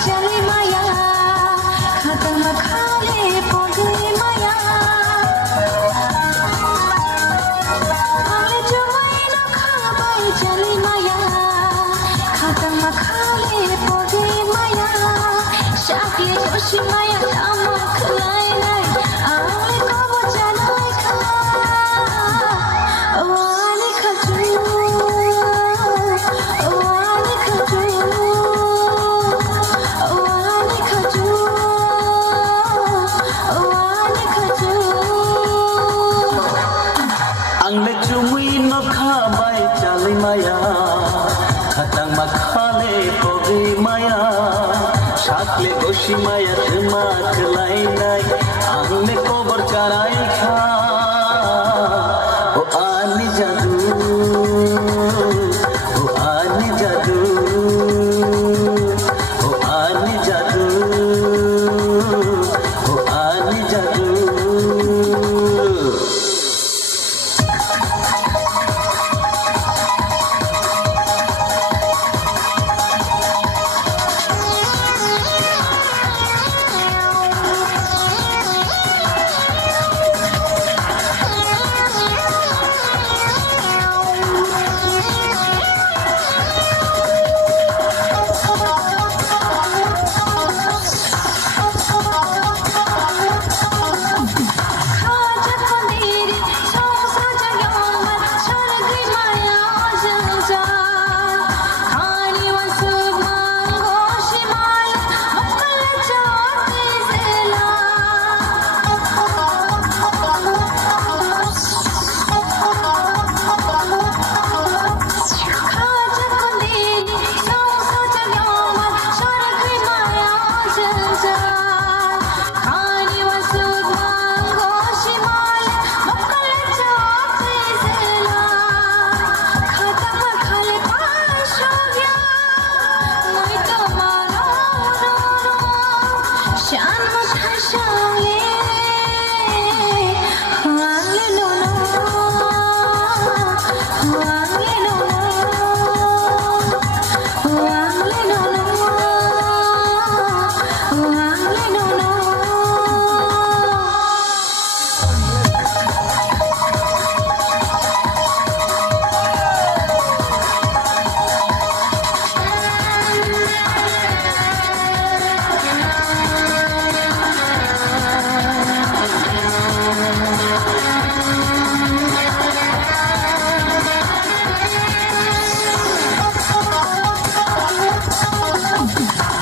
चली माया खत्म खाले पगले माया आले जमाई न खाबाई चली माया खत्म खाले पगले माया शाके खुशी माया लामा खलाई लाई आले कब चलाई खा वाले खजू Angle cumi no khabai chali maya khatang makhale pogi maya shakle goshi maya thma khlai nai angle kobor charai kha o ani jadu o ani jadu o ani jadu o ani jadu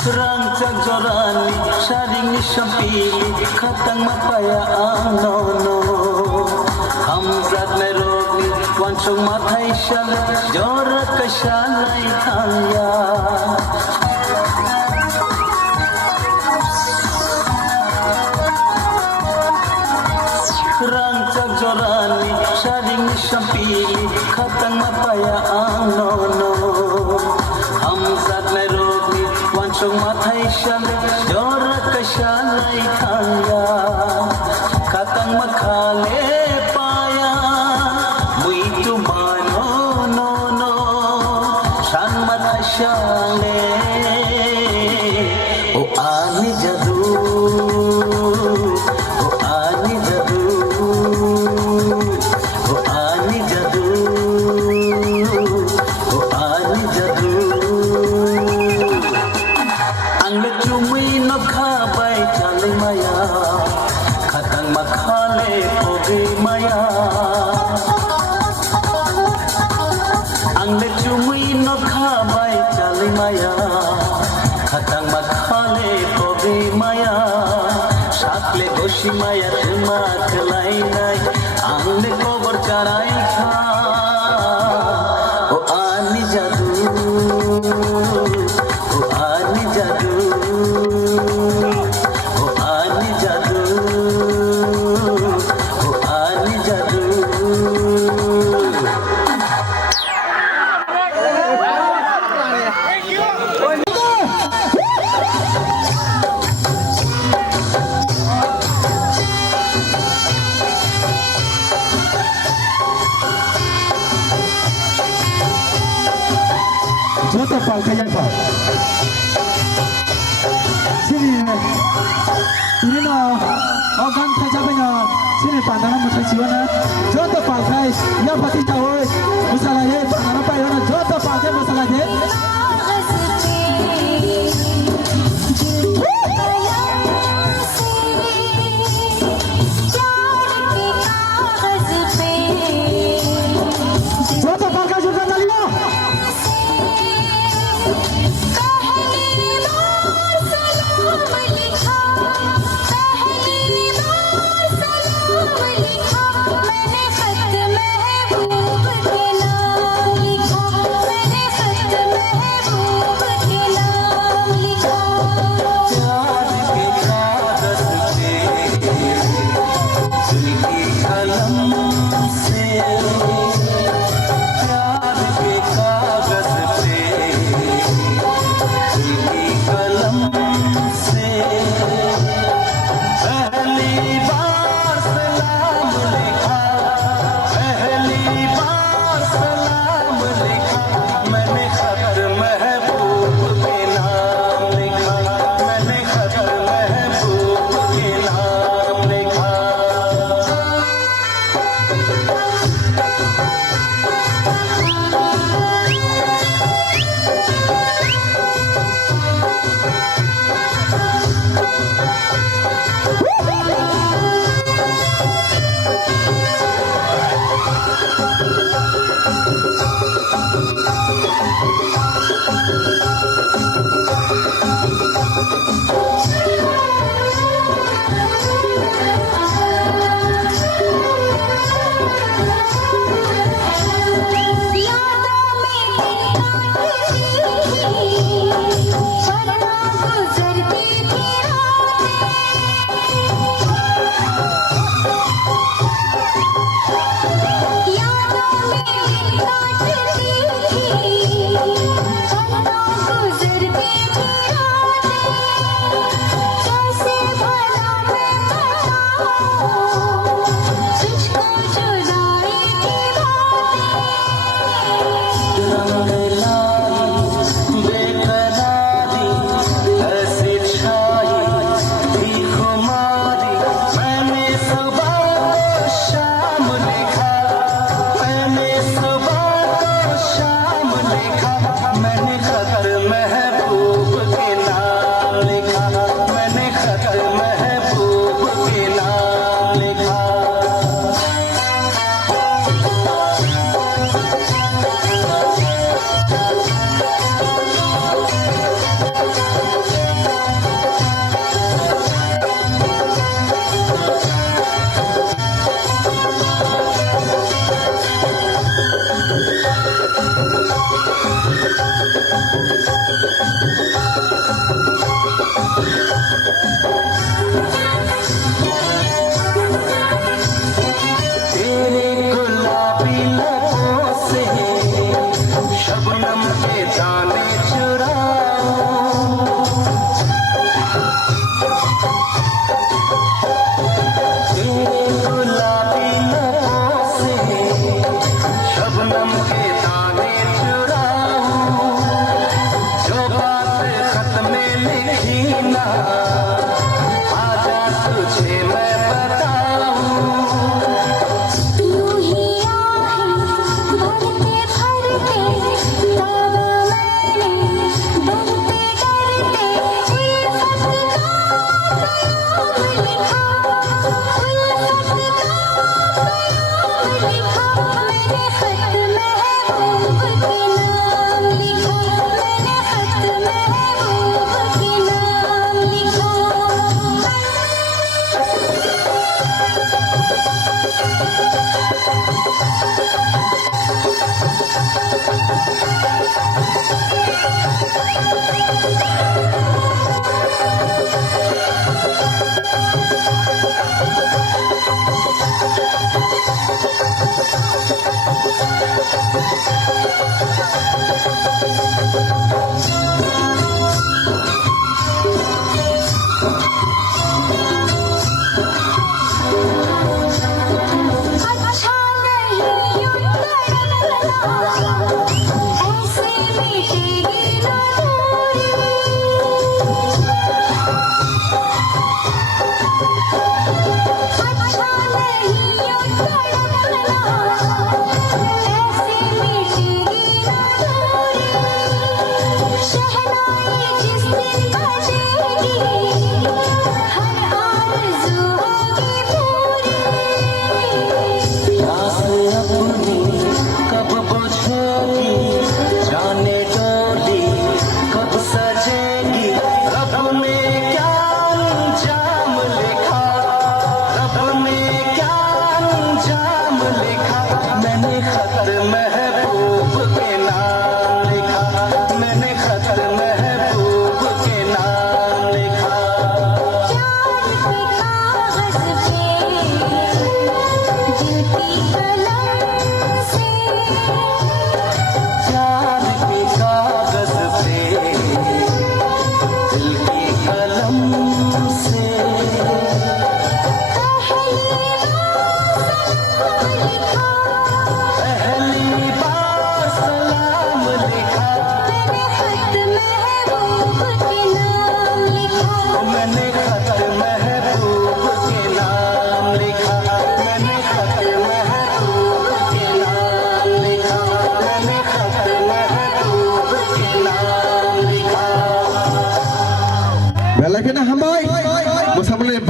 Rancang jorani sharing shampili khatang mapaya no hamzat meroni wansung mathai shal jora kashalai thangya Rancang jorani sharing shampili khatang mapaya no hamzat meroni wansung mathai shal jora kashalai thangya khatang makhale paya mui tu mano no shan mathai shale o ani jadu o ani jadu o ani jadu o ani jadu Angle cumi no khabai chali maya khatang makhale pogi maya Angle cumi no khabai chali maya khatang makhale pogi maya shakle goshi maya thma khlai nai angle kobor charai kha o ani jadu o ani jadu o ani jadu o ani jadu गान थाइजाबायना सिने पानाना मोसाइसिगोना जत पालखाय या पाति थावै मोसालाये पानाना पाइरना जत पालखाय मोसालाये बेलायखौनो हामबाय मोसामोनलाय